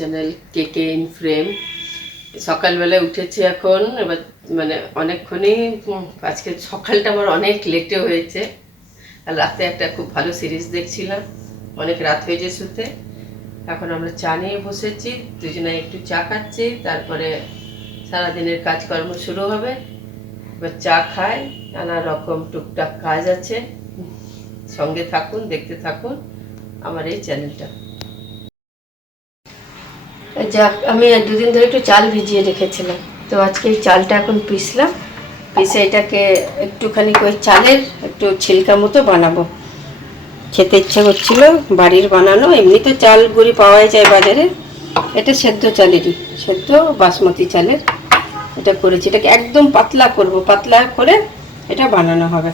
Channel কেকে in frame. সকালবেলায় উঠেছি এখন, এবার মানে অনেকক্ষণই আজকে সকালটা আমার অনেক লেটে হয়েছে। আর রাতে একটা খুব ভালো সিরিজ দেখছিলাম, অনেক রাত হয়েছে শুতে। এখন আমরা চা নিয়ে বসেছি, দুজনে একটু চা খাচ্ছি, তারপরে সারাদিনের কাজকর্ম শুরু হবে। এবার চা খাই, নানা রকম টুকটাক কাজ আছে। সঙ্গে থাকুন, দেখতে থাকুন আমার এই চ্যানেলটা। যাক, আমি দুদিন ধরে একটু চাল ভিজিয়ে রেখেছিলাম, তো আজকে এই চালটা এখন পিসলাম। পিসে এটাকে একটুখানি ওই চালের একটু ছিলকা মতো বানাবো। খেতে ইচ্ছে করছিল, বাড়ির বানানো, এমনি তো চাল গুঁড়ি পাওয়াই যায় বাজারে। এটা সেদ্ধ চালেরই, সেদ্ধ বাসমতি চালের এটা করেছি। এটাকে একদম পাতলা করব, পাতলা করে এটা বানানো হবে।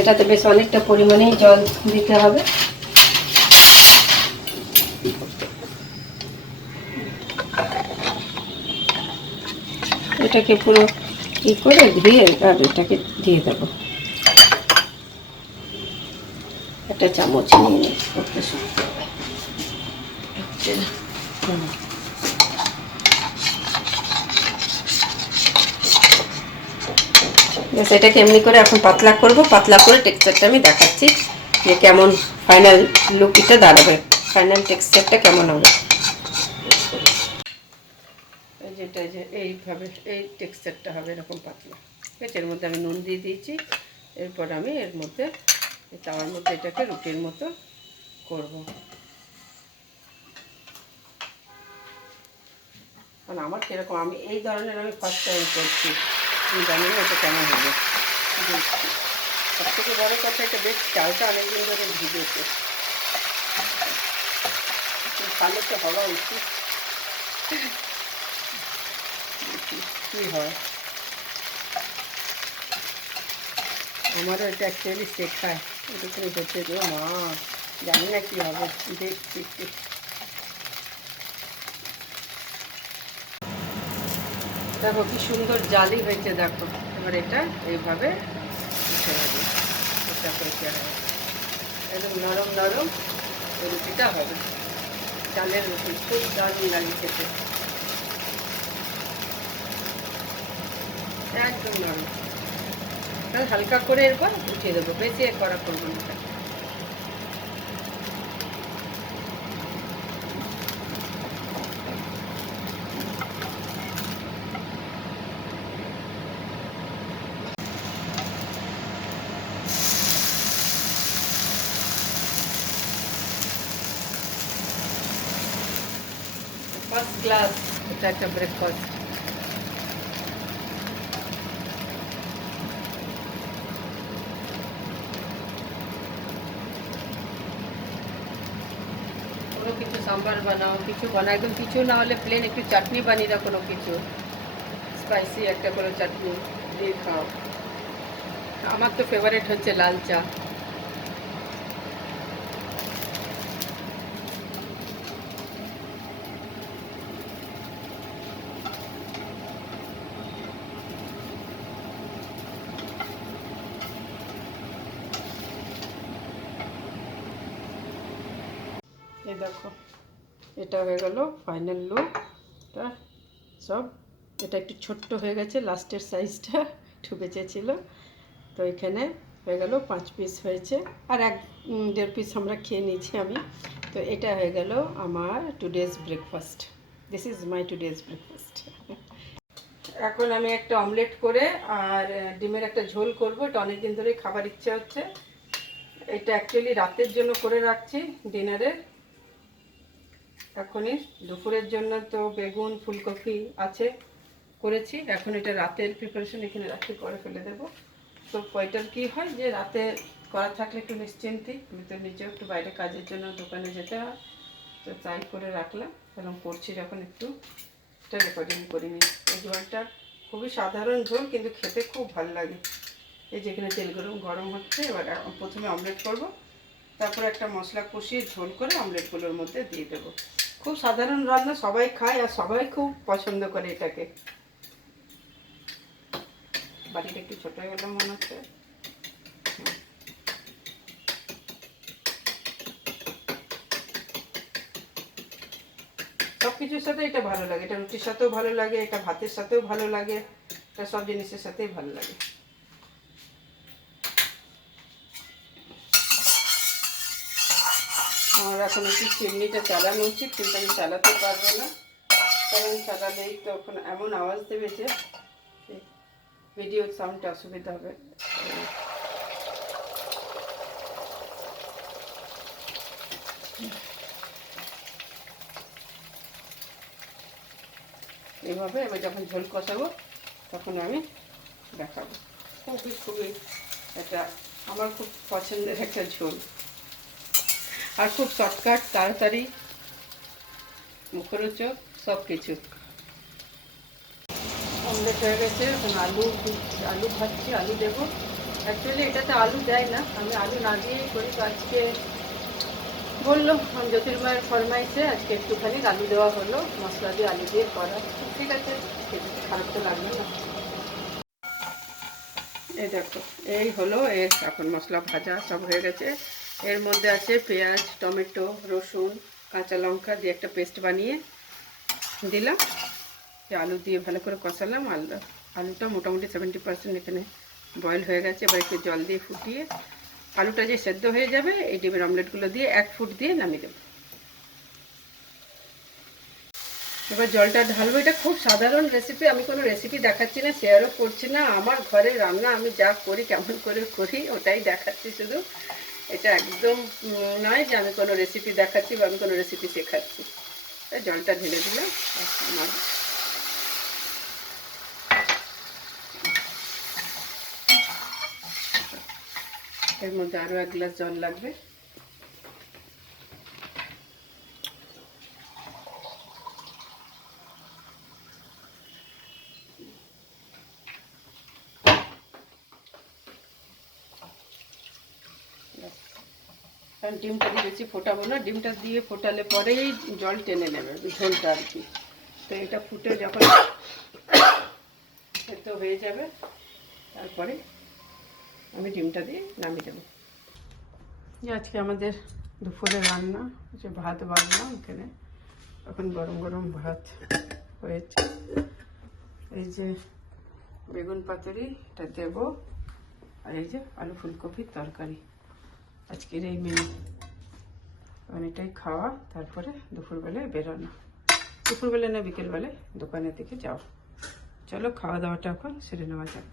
এটাতে বেশ অনেকটা পরিমাণেই জল দিতে হবে। এটাকে পুরো ই করে ধুয়ে আর এটাকে দিয়ে দেবো। একটা চামচ নিয়ে নিই, করতে সুবিধা হবে। ব্যাস, এটাকে এমনি করে এখন পাতলা করব। পাতলা করে টেক্সচারটা আমি দেখাচ্ছি যে কেমন ফাইনাল লুক এটা দাঁড়াবে, ফাইনাল টেক্সচারটা কেমন হবে। যেটা যে এইভাবে এই টেক্সচারটা হবে, এরকম পাতলা। এটার মধ্যে আমি নুন দিয়ে দিয়েছি। এরপর আমি এর মধ্যে তাওয়ার মধ্যে এটাকে রুটির মতো করব। কারণ আমার কীরকম, আমি এই ধরনের আমি ফার্স্ট টাইম করছি, আমি জানি না এটা কেমন হবে। দেখছি, সব থেকে বড়ো কথা, এটা বেশ চালটা অনেকদিন ধরে ভিজেছে, ভালো তো হওয়া উচিত। কী হয়, আমারও এটা অ্যাকচুয়ালি শেখায়, এটা করে হচ্ছে যে মা জানি না কী হবে, দেখছি। দেখো কি সুন্দর জালি হয়েছে, দেখো। এবার এটা এইভাবে উঠে যাবে, এটা হয়েছে একদম নরম নরম রুটিটা হবে। চালের রুটি খুব দারুণ লাগে খেতে, একদম নরম। হালকা করে এরপর উঠিয়ে দেবো, বেশি করা করবো না। ফার্স্ট ক্লাস, এটা একটা ব্রেকফাস্ট। কোনো কিছু সাম্বার বানাও, কিছু বানাও, একদম কিছু না হলে প্লেন একটু চাটনি বানিয়ে দাও, কোনো কিছু স্পাইসি একটা করে চাটনি দিয়ে খাও। আমার তো ফেভারিট হচ্ছে লাল চা। এই দেখো, এটা হয়ে গেল ফাইনাল লুকটা সব। এটা একটু ছোট্ট হয়ে গেছে, লাস্টের সাইজটা একটু বেঁচেছিল, তো এখানে হয়ে গেল 5 পিস হয়েছে, আর 1-1.5 পিস আমরা খেয়ে নিয়েছি আমি। তো এটা হয়ে গেল আমার today's breakfast. This is my today's breakfast. এখন আমি একটা অমলেট করে আর ডিমের একটা ঝোল করব। এটা অনেকদিন ধরে খাবার ইচ্ছা হচ্ছে। এটা অ্যাকচুয়ালি রাতের জন্য করে রাখছি ডিনারে। এখনই দুপুরের জন্য তো বেগুন ফুলকপি আছে, করেছি। এখন এটা রাতের প্রিপারেশন এখানে রাত্রে করে ফেলে দেবো। তো কয়টার কী হয় যে রাতে করা থাকলে একটু নিশ্চিন্তি, আমি তো নিজেও একটু বাইরে কাজের জন্য দোকানে যেতে হয়, তো তাই করে রাখলাম। এবং করছি যখন একটু এটা রেকর্ডিং করিনি। এই ঝোলটা খুবই সাধারণ ঝোল, কিন্তু খেতে খুব ভালো লাগে। এই যেখানে তেল গরম হচ্ছে, এবার প্রথমে অমলেট করব, তারপর একটা মশলা কষিয়ে ঝোল করে অমলেটগুলোর মধ্যে দিয়ে দেবো। খুব সাধারণ রান্না, সবাই খায় আর সবাই খুব পছন্দ করে এটাকে। বাটিটা একটু ছোটো হয়ে গেল মনে হচ্ছে। সব কিছুর সাথে এটা ভালো লাগে, এটা রুটির সাথেও ভালো লাগে, এটা ভাতের সাথেও ভালো লাগে, এটা সব জিনিসের সাথেই ভালো লাগে। আমার এখন একটু চিমনিটা চালানো উচিত, কিন্তু আমি চালাতে পারবো না, কারণ চালালেই তখন এমন আওয়াজ দেবে যে ভিডিওর সাউন্ডটা অসুবিধা হবে। এইভাবে এবার যখন ঝোল কষাবো তখন আমি দেখাবো। খুবই খুবই এটা আমার খুব পছন্দের একটা ঝোল, আর খুব শর্টকাট, তাড়াতাড়ি, মুখরোচক সব কিছু। অমলেট হয়ে গেছে, এখন আলু ভাজছি, আলু দেবো। অ্যাকচুয়ালি এটাতে আলু দেয় না, আমি আলু না দিয়েই করি। তো আজকে বললো জ্যোতির্ময়ের ফরমাইশে আজকে একটুখানি আলু দেওয়া হলো, মশলা দিয়ে আলু দিয়ে করা। ঠিক আছে, খেতে খারাপ তো লাগবে না। এই দেখো, এই হলো এর এখন মশলা ভাজা সব হয়ে গেছে। এর মধ্যে আছে পেঁয়াজ, টমেটো, রসুন, কাঁচা লঙ্কা দিয়ে একটা পেস্ট বানিয়ে দিলাম। আলু দিয়ে ভালো করে কষালাম। আলুটা মোটামুটি 70% এখানে বয়েল হয়ে গেছে। এবার একটু জল দিয়ে ফুটিয়ে আলুটা যে সেদ্ধ হয়ে যাবে, এই ডিমের অমলেটগুলো দিয়ে 1 ফুট দিয়ে নামিয়ে দেবো। এবার জলটা ঢালবো। এটা খুব সাধারণ রেসিপি, আমি কোনো রেসিপি দেখাচ্ছি না, শেয়ারও করছি না। আমার ঘরের রান্না আমি যা করি, কেমন করে করি, ওটাই দেখাচ্ছি শুধু। এটা একদম নয় যে আমি কোনো রেসিপি দেখাচ্ছি বা আমি কোনো রেসিপি শেখাচ্ছি। জলটা ঢেলে দিলাম। আমার এর মধ্যে আরও 1 গ্লাস জল লাগবে। কারণ ডিমটা দিয়ে বেশি ফোটাবো না, ডিমটা দিয়ে ফোটালে পরেই জল টেনে নেবে ঝোলটা আর কি। তো এটা ফুটে যখন সেদ্ধ হয়ে যাবে, তারপরে আমি ডিমটা দিয়ে নামিয়ে দেবো। যে আজকে আমাদের দুপুরে রান্না যে ভাত বানালাম এখানে, এখন গরম গরম ভাত হয়েছে। এই যে বেগুন পাতুরি, এটা দেবো, আর এই যে আলু ফুলকপির তরকারি, আজকের এই মেনু। এটাই খাওয়া, তারপরে দুপুরবেলায় বেরোনো। দুপুরবেলা না, বিকেলবেলায় দোকানের দিকে যাও। চলো খাওয়া দাওয়াটা এখন সেরে নেওয়া যাক।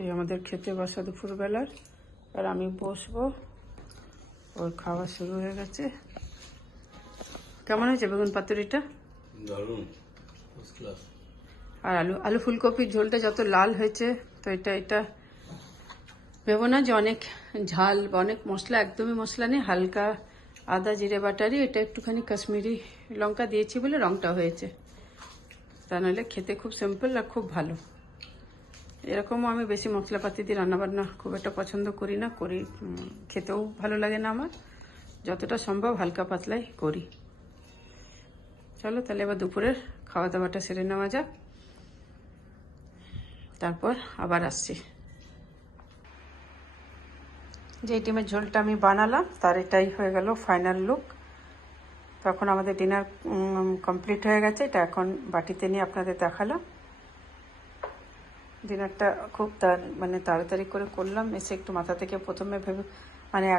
এই আমাদের খেতে বসা দুপুরবেলার, আর আমি বসবো। ওর খাওয়া শুরু হয়ে গেছে। কেমন হয়েছে বেগুন পাতুরিটা? দারুণ, ফার্স্ট ক্লাস। আর আলু ফুলকপির ঝোলটা যত লাল হয়েছে, তো এটা ভেবো না যে অনেক ঝাল বা অনেক মশলা, একদমই মশলা নেই। হালকা আদা জিরে বাটারি, এটা একটুখানি কাশ্মীরি লঙ্কা দিয়েছি বলে রঙটা হয়েছে, তা নাহলে খেতে খুব সিম্পল আর খুব ভালো। এরকমও আমি বেশি মশলাপাতি দিয়ে রান্নাবান্না খুব একটা পছন্দ করি না, খেতেও ভালো লাগে না আমার। যতটা সম্ভব হালকা পাতলাই করি। চলো তাহলে এবার দুপুরের খাওয়া দাওয়াটা সেরে নেওয়া যাক, তারপর আবার আসছি। যে ডিমের ঝোলটা আমি বানালাম তার এটাই হয়ে গেল ফাইনাল লুক। তখন আমাদের ডিনার কমপ্লিট হয়ে গেছে। এটা এখন বাটিতে নিয়ে আপনাদের দেখালাম। ডিনারটা খুব তাড়াতাড়ি করে করলাম। এসে একটু মাথা থেকে প্রথমে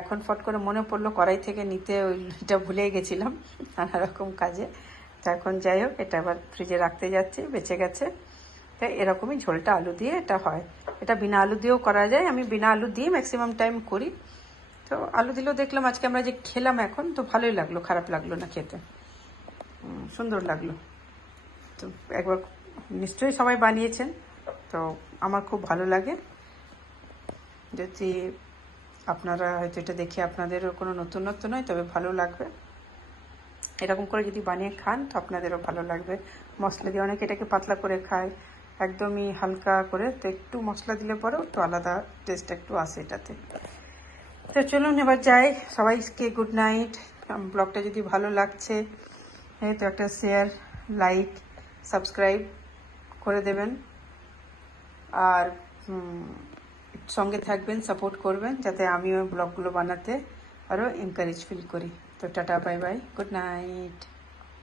এখন ফট করে মনে পড়লো কড়াই থেকে নিতে, ওইটা ভুলেই গেছিলাম নানা রকম কাজে। তো এখন যাই হোক, এটা আবার ফ্রিজে রাখতে যাচ্ছি, বেঁচে গেছে। তাই এরকমই ঝোলটা আলু দিয়ে এটা হয়। এটা বিনা আলু দিয়েও করা যায়, আমি বিনা আলু দিয়ে ম্যাক্সিমাম টাইম করি। তো আলু দিলেও দেখলাম আজকে আমরা যে খেলাম এখন, তো ভালোই লাগলো, খারাপ লাগলো না খেতে, সুন্দর লাগলো। তো একবার নিশ্চয়ই সবাই বানিয়েছেন, তো আমার খুব ভালো লাগে। যদি আপনারা হয়তো এটা দেখে আপনাদেরও কোনো নতুনত্ব নয়, তবে ভালো লাগবে। এরকম করে যদি বানিয়ে খান তো আপনাদেরও ভালো লাগবে। মশলা দিয়ে অনেকে এটাকে পাতলা করে খায়, একদমই হালকা করে। তো একটু মশলা দিলে পরেও একটু আলাদা টেস্ট একটু আসে এটাতে। তো চলুন এবার যাই। সবাইকে গুড নাইট। ব্লগটা যদি ভালো লাগছে তো একটা শেয়ার, লাইক, সাবস্ক্রাইব করে দেবেন, আর সঙ্গে থাকবেন, সাপোর্ট করবেন, যাতে আমিও ব্লগগুলো বানাতে আরও এনকারেজ ফিল করি। তো tata bye bye, good night.